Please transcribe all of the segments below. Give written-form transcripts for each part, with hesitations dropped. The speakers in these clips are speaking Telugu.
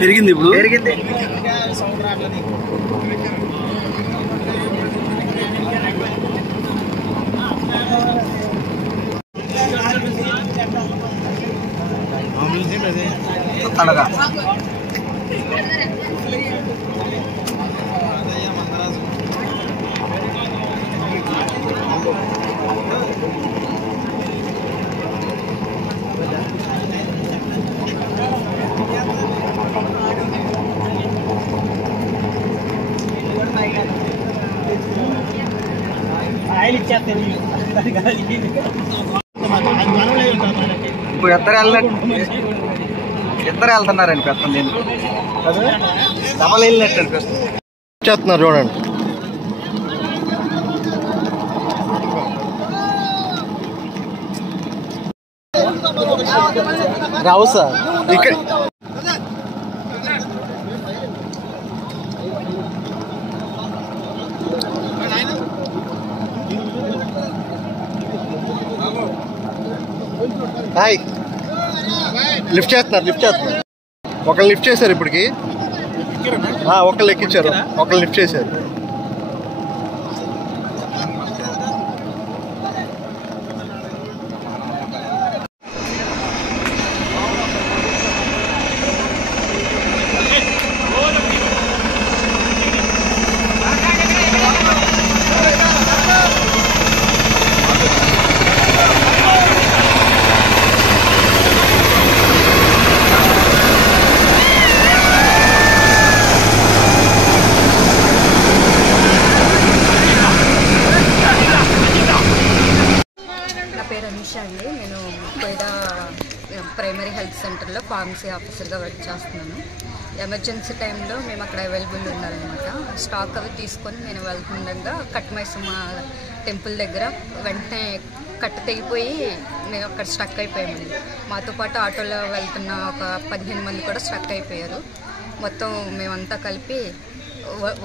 పెరిగింది ఇప్పుడు పెరిగింది తడగా ఇప్పుడు ఇద్దరు వెళ్తున్నారండి పెద్ద నేను డబల్ వెళ్ళినట్టు అనిపిస్తుంది చేస్తున్నారు చూడండి రావు సార్ ఇక్కడ హాయ్ లిఫ్ట్ చేస్తున్నారు ఒకళ్ళు లిఫ్ట్ చేశారు ఇప్పటికి ఒకళ్ళు ఎక్కించారు ఒకళ్ళు లిఫ్ట్ చేశారు అండి నేను కోయిడా ప్రైమరీ హెల్త్ సెంటర్లో ఫార్మసీ ఆఫీసర్గా వర్క్ చేస్తున్నాను. ఎమర్జెన్సీ టైంలో మేము అక్కడ అవైలబుల్ ఉండాలన్నమాట. స్టాక్ అవి తీసుకొని నేను వెళ్తుండగా కట్మైసమ్మ టెంపుల్ దగ్గర వెంటనే కట్టు తెగిపోయి మేము అక్కడ స్ట్రక్ అయిపోయామండి. మాతో పాటు ఆటోలో వెళ్తున్న ఒక 15 మంది కూడా స్ట్రక్ అయిపోయారు. మొత్తం మేమంతా కలిపి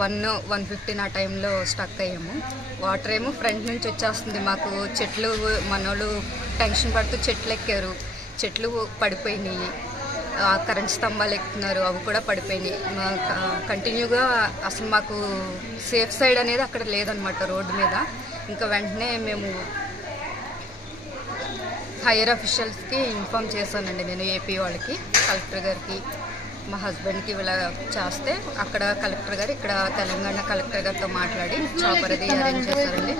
1:15 ఆ టైంలో స్టక్ అయ్యాము. వాటర్ ఏమో ఫ్రంట్ నుంచి వచ్చేస్తుంది. మాకు చెట్లు మనోళ్ళు టెన్షన్ పడుతూ చెట్లు ఎక్కారు, చెట్లు పడిపోయినాయి. కరెంట్ స్తంభాలు ఎక్కుతున్నారు, అవి కూడా పడిపోయినాయి. కంటిన్యూగా అసలు మాకు సేఫ్ సైడ్ అనేది అక్కడ లేదనమాట రోడ్డు మీద. ఇంకా వెంటనే మేము హైయర్ అఫీషియల్స్కి ఇన్ఫామ్ చేశానండి. నేను ఏపీ వాళ్ళకి, కలెక్టర్ గారికి, మా హస్బెండ్కి ఇలా చేస్తే అక్కడ కలెక్టర్ గారు ఇక్కడ తెలంగాణ కలెక్టర్ గారితో మాట్లాడి చాపర్ అది అరేంజ్ చేశారండి.